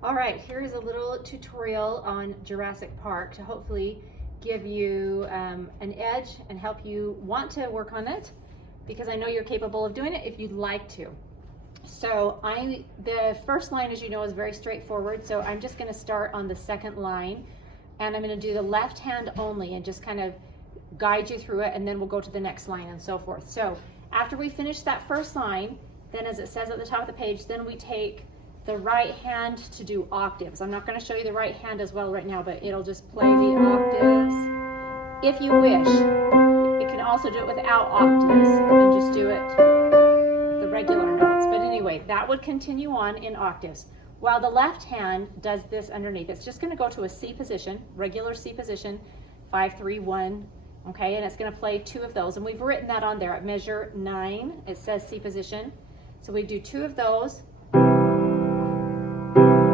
All right, here's a little tutorial on Jurassic Park to hopefully give you an edge and help you want to work on it, because I know you're capable of doing it if you'd like to. So the first line, as you know, is very straightforward. So I'm just going to start on the second line, and I'm going to do the left hand only and just kind of guide you through it, and then we'll go to the next line and so forth. So after we finish that first line, then as it says at the top of the page, then we take the right hand to do octaves. I'm not going to show you the right hand as well right now, but it'll just play the octaves if you wish. It can also do it without octaves and just do it the regular notes. But anyway, that would continue on in octaves. While the left hand does this underneath, it's just going to go to a C position, regular C position, 5, 3, 1. Okay, and it's going to play 2 of those. And we've written that on there at measure 9. It says C position. So we do 2 of those.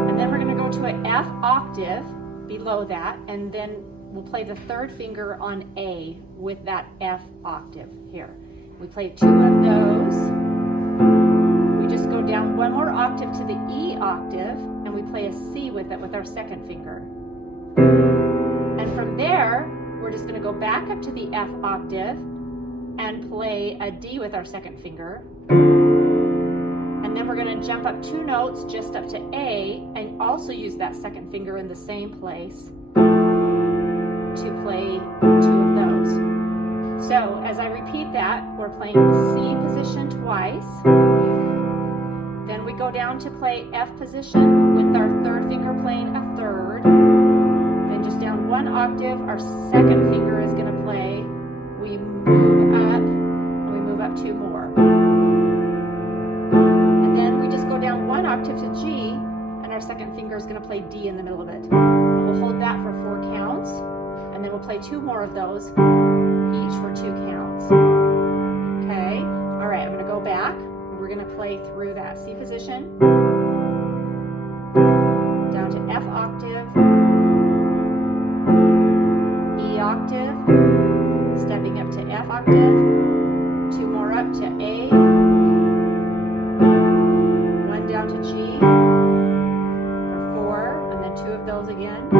And then we're going to go to an F octave below that, and then we'll play the third finger on A with that F octave here. We play 2 of those. We just go down 1 more octave to the E octave, and we play a C with it with our second finger. And from there, we're just going to go back up to the F octave and play a D with our second finger. And then we're going to jump up 2 notes just up to A and also use that second finger in the same place to play 2 of those. So as I repeat that, we're playing C position twice. Then we go down to play F position with our third finger playing a third. Then just down 1 octave, our second finger is going to play. We move up, and we move up 2 more. And then we just go down 1 octave to G, and our second finger is going to play D in the middle of it. And we'll hold that for 4 counts, and then we'll play 2 more of those, each for 2 counts. Okay? All right, I'm going to go back. We're going to play through that C position, down to F octave, E octave, stepping up to F octave, 2 more up to A, 1 down to G for 4, and then 2 of those again, 2,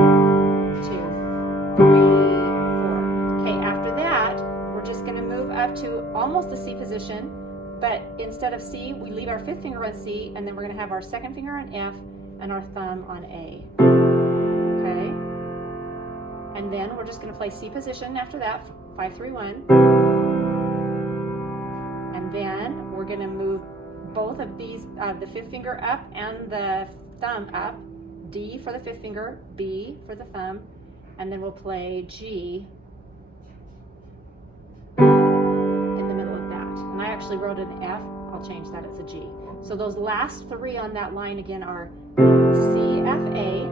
3, 4. Okay, after that, we're just going to move up to almost the C position, but instead of C, we leave our 5th finger on C, and then we're going to have our second finger on F and our thumb on A. Okay? And then we're just going to play C position after that, 5, 3, 1. And then we're going to move both of these, the 5th finger up and the thumb up, D for the 5th finger, B for the thumb, and then we'll play G in the middle of that. And I actually wrote an F, I'll change that, it's a G. So those last 3 on that line again are C, F, A,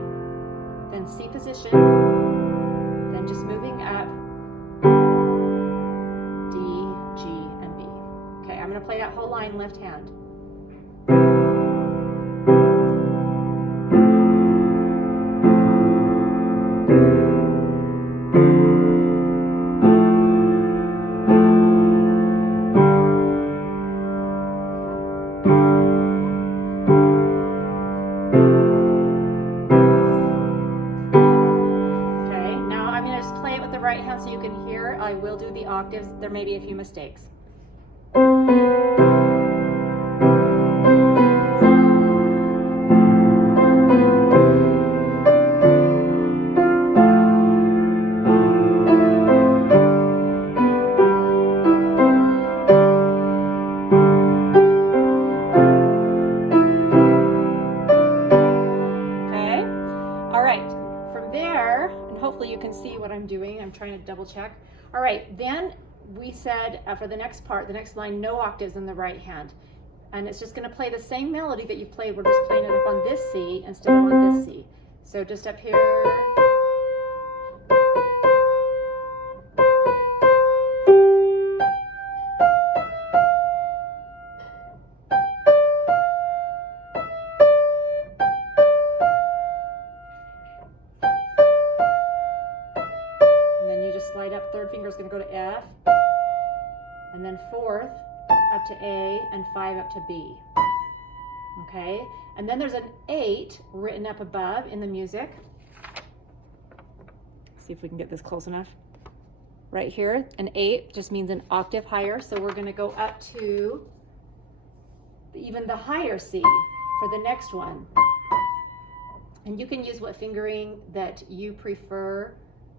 then C position, then just moving up, D, G, and B. Okay, I'm going to play that whole line left hand. Right hand so you can hear. I will do the octaves. There may be a few mistakes. Okay. All right. From there, hopefully you can see what I'm doing. I'm trying to double check. All right, then we said for the next part, the next line, no octaves in the right hand. And it's just going to play the same melody that you played. We're just playing it up on this C instead of on this C. So just up here. Slide up, 3rd finger is going to go to F, and then 4th up to A, and 5 up to B. okay? And then there's an 8 written up above in the music. See if we can get this close enough. Right here, an 8 just means an octave higher, so we're gonna go up to even the higher C for the next one. And you can use what fingering that you prefer.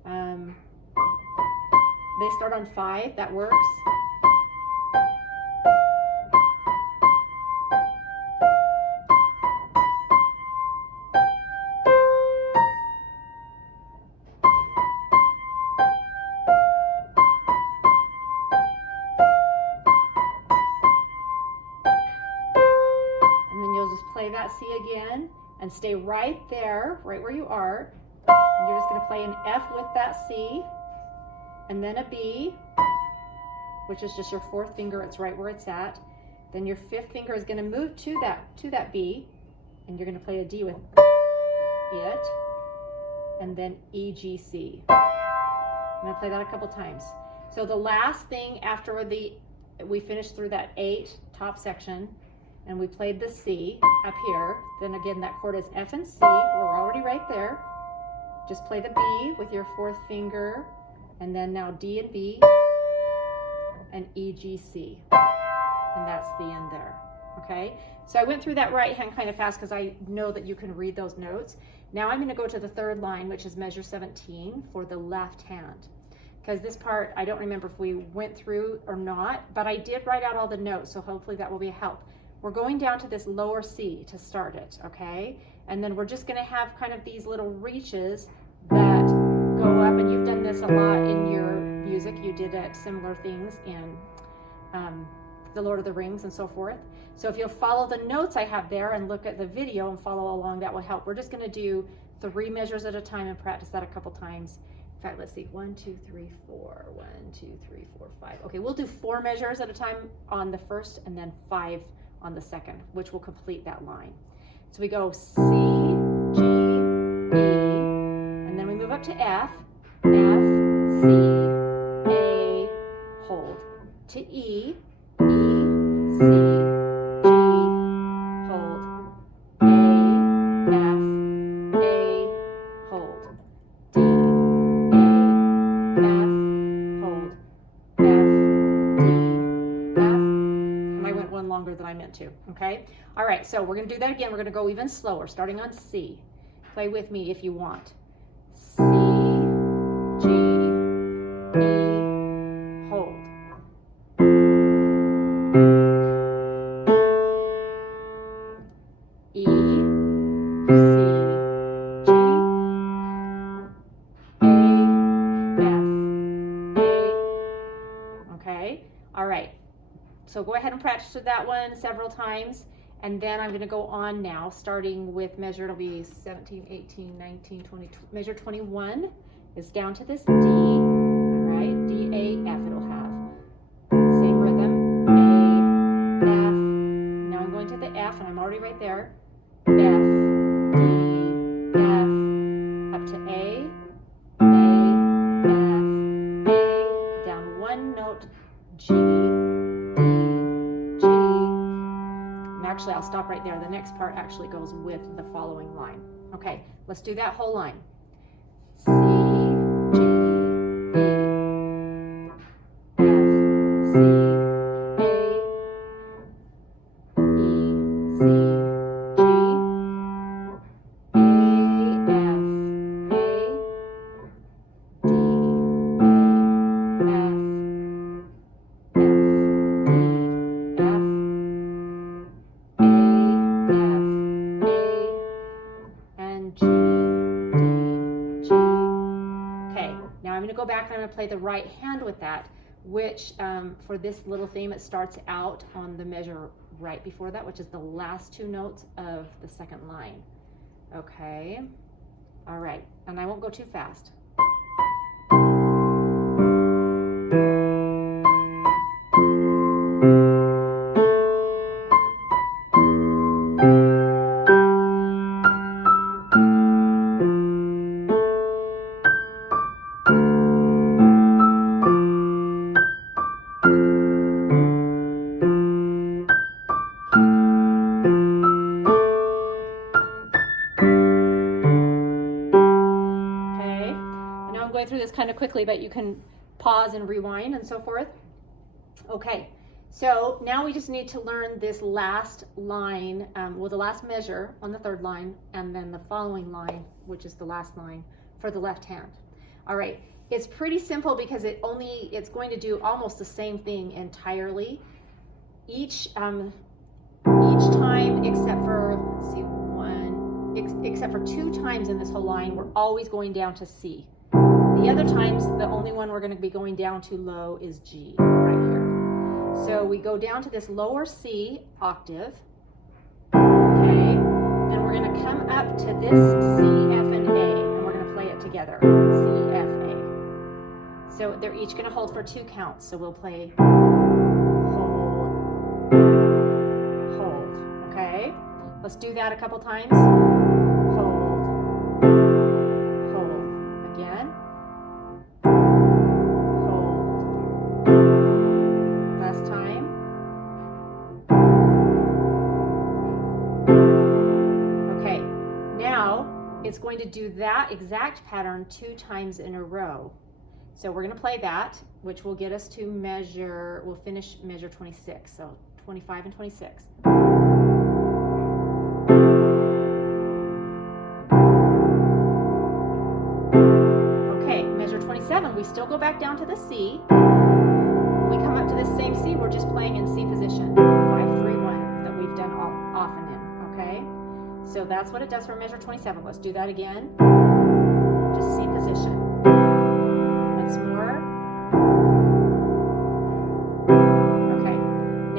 They start on 5, that works. Play that C again and stay right there, right where you are. And you're just going to play an F with that C and then a B, which is just your 4th finger. It's right where it's at. Then your 5th finger is going to move to that B, and you're going to play a D with it, and then E, G, C. I'm going to play that a couple times. So the last thing after we finished through that 8 top section, and we played the C up here. Then again, that chord is F and C. We're already right there. Just play the B with your 4th finger, and then now D and B, and E, G, C. And that's the end there, okay? So I went through that right hand kind of fast because I know that you can read those notes. Now I'm gonna go to the 3rd line, which is measure 17 for the left hand. Because this part, I don't remember if we went through or not, but I did write out all the notes, so hopefully that will be a help. We're going down to this lower C to start it, okay? And then we're just gonna have kind of these little reaches that go up, and you've done this a lot in your music. You did similar things in The Lord of the Rings and so forth. So if you'll follow the notes I have there and look at the video and follow along, that will help. We're just gonna do 3 measures at a time and practice that a couple times. In fact, let's see, 1, 2, 3, 4, 1, 2, 3, 4, 5. Okay, we'll do 4 measures at a time on the first, and then 5 on the second, which will complete that line. So we go C, G, E, and then we move up to F, F, C, A, hold, to E, E, C, G, hold, A, F, A, hold, D, A, F, hold, F, D, F. And I went one longer than I meant to, okay? All right, so we're gonna do that again. We're gonna go even slower, starting on C. Play with me if you want. C, G, E, hold. E, C, G, A, F, A. Okay, all right. So go ahead and practice with that one several times. And then I'm gonna go on now, starting with measure, it'll be 17, 18, 19, 20, measure 21 is down to this D, all right, D, A, F it'll have. Same rhythm, A, F, now I'm going to the F, and I'm already right there. F, D, F, up to A, F, A, down 1 note, G, actually, I'll stop right there. The next part actually goes with the following line. Okay, let's do that whole line. C, G, E, F, C, A, E, C, G, A, F, A, D, A, F, go back and I'm going to play the right hand with that, which for this little theme, it starts out on the measure right before that, which is the last 2 notes of the 2nd line. Okay, all right, and I won't go too fast. going through this kind of quickly, but you can pause and rewind and so forth. Okay, so now we just need to learn this last line, well, the last measure on the third line, and then the following line, which is the last line for the left hand. All right, it's pretty simple because it's going to do almost the same thing entirely. Each time, except for, let's see, except for 2 times in this whole line, we're always going down to C. The other times, the only one we're going to be going down to low is G, right here. So we go down to this lower C octave, okay? Then we're going to come up to this C, F, and A, and we're going to play it together, C, F, A. So they're each going to hold for 2 counts, so we'll play hold, okay? Let's do that a couple times. Hold, again. Hold. Last time. Okay, now it's going to do that exact pattern 2 times in a row. So we're going to play that, which will get us to measure, we'll finish measure 26, so 25 and 26. We still go back down to the C. When we come up to this same C, we're just playing in C position, 5, 3, 1, that we've done often in, okay? So that's what it does for measure 27. Let's do that again. Just C position. Once more. Okay,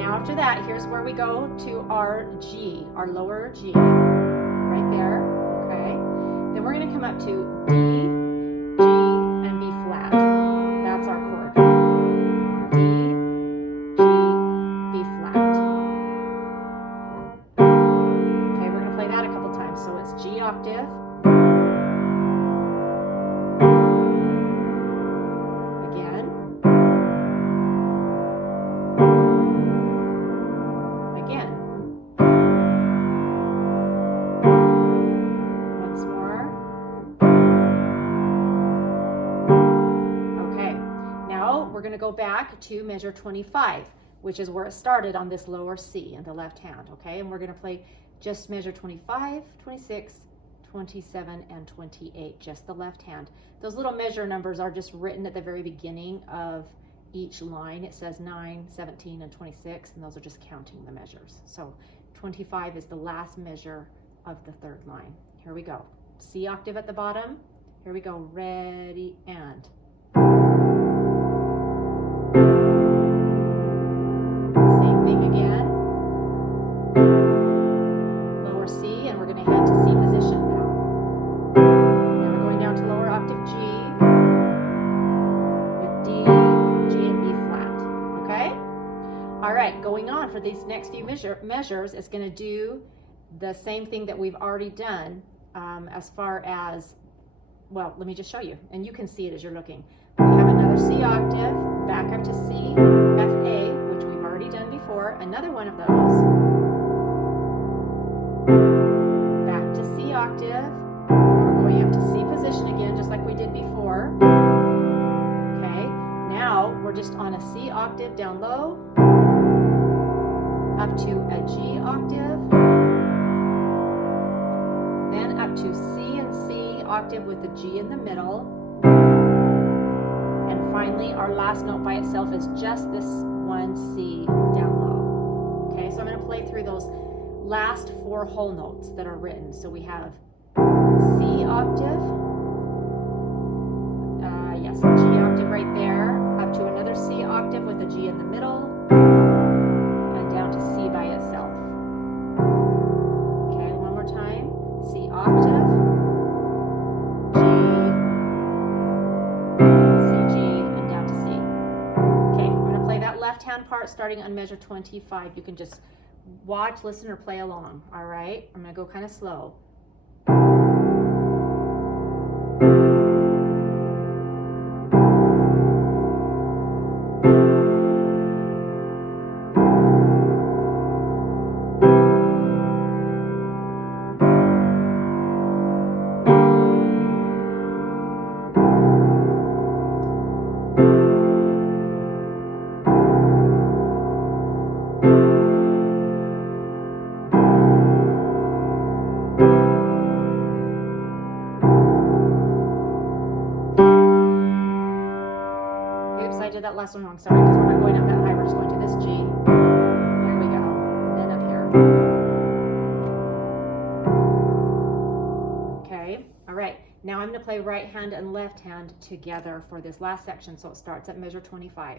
now after that, here's where we go to our G, our lower G, right there, okay? Then we're gonna come up to D, that's our chord. D, G, B flat. Okay, we're going to play that a couple times. So it's G octave. Again. Again. Once more. We're going to go back to measure 25, which is where it started on this lower C in the left hand, okay? And we're going to play just measure 25, 26, 27, and 28, just the left hand. Those little measure numbers are just written at the very beginning of each line. It says 9, 17, and 26, and those are just counting the measures. So 25 is the last measure of the third line. Here we go. C octave at the bottom. Here we go. Ready, and... Same thing again. Lower C, and we're going to head to C position now. And we're going down to lower octave G with D, G, and B flat. Okay? All right, going on for these next few measures, it's going to do the same thing that we've already done as far as, well, let me just show you, and you can see it as you're looking. We have another C octave, back up to C, F, A, which we've already done before, another one of those, back to C octave, we're going up to C position again, just like we did before. Okay, now we're just on a C octave down low, up to a G octave, then up to C and C octave with the G in the middle. And finally, our last note by itself is just this one C down low. Okay, so I'm going to play through those last 4 whole notes that are written. So we have C octave, yes, G octave right there, up to another C octave with a G in the middle, and down to C by itself. Okay, one more time. C octave, G, C, G, and down to C. Okay, I'm going to play that left hand part starting on measure 25. You can just watch, listen, or play along. All right, I'm going to go kind of slow. last one wrong, sorry, because we're not going up that high, we're just going to this G. There we go. Then up here. Okay, all right. Now I'm going to play right hand and left hand together for this last section, so it starts at measure 25.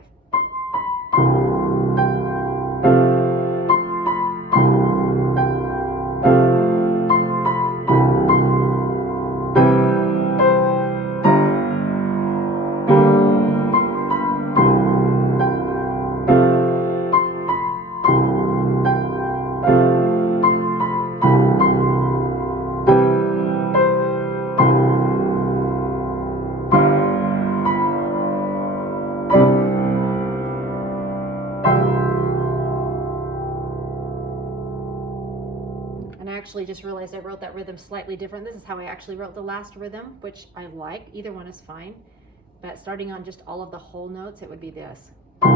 And I actually just realized I wrote that rhythm slightly different. This is how I actually wrote the last rhythm, which I like. Either one is fine. But starting on just all of the whole notes, it would be this. And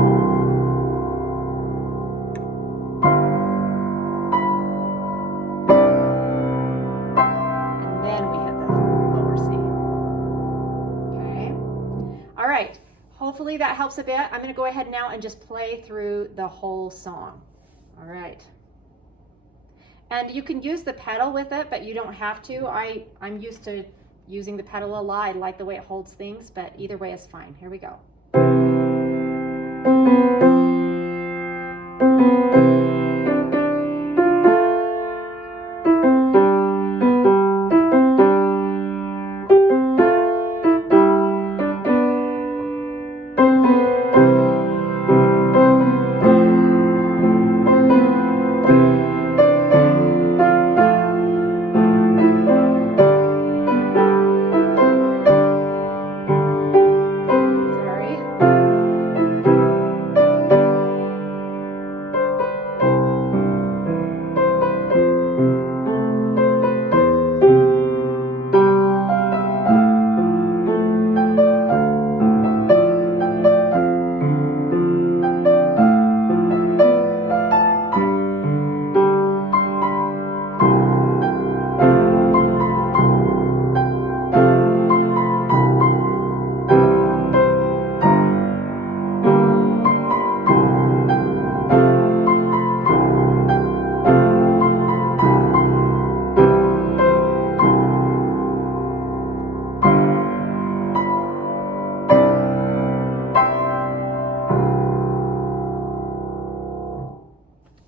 then we hit the lower C. Okay. All right. Hopefully that helps a bit. I'm going to go ahead now and just play through the whole song. All right. And you can use the pedal with it, but you don't have to. I'm used to using the pedal a lot. I like the way it holds things, but either way is fine. Here we go.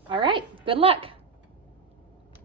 All right, good luck.